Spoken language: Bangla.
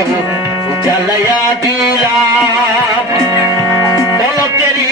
আগুন জ্বালাইয়া দিলাম। পলকেরই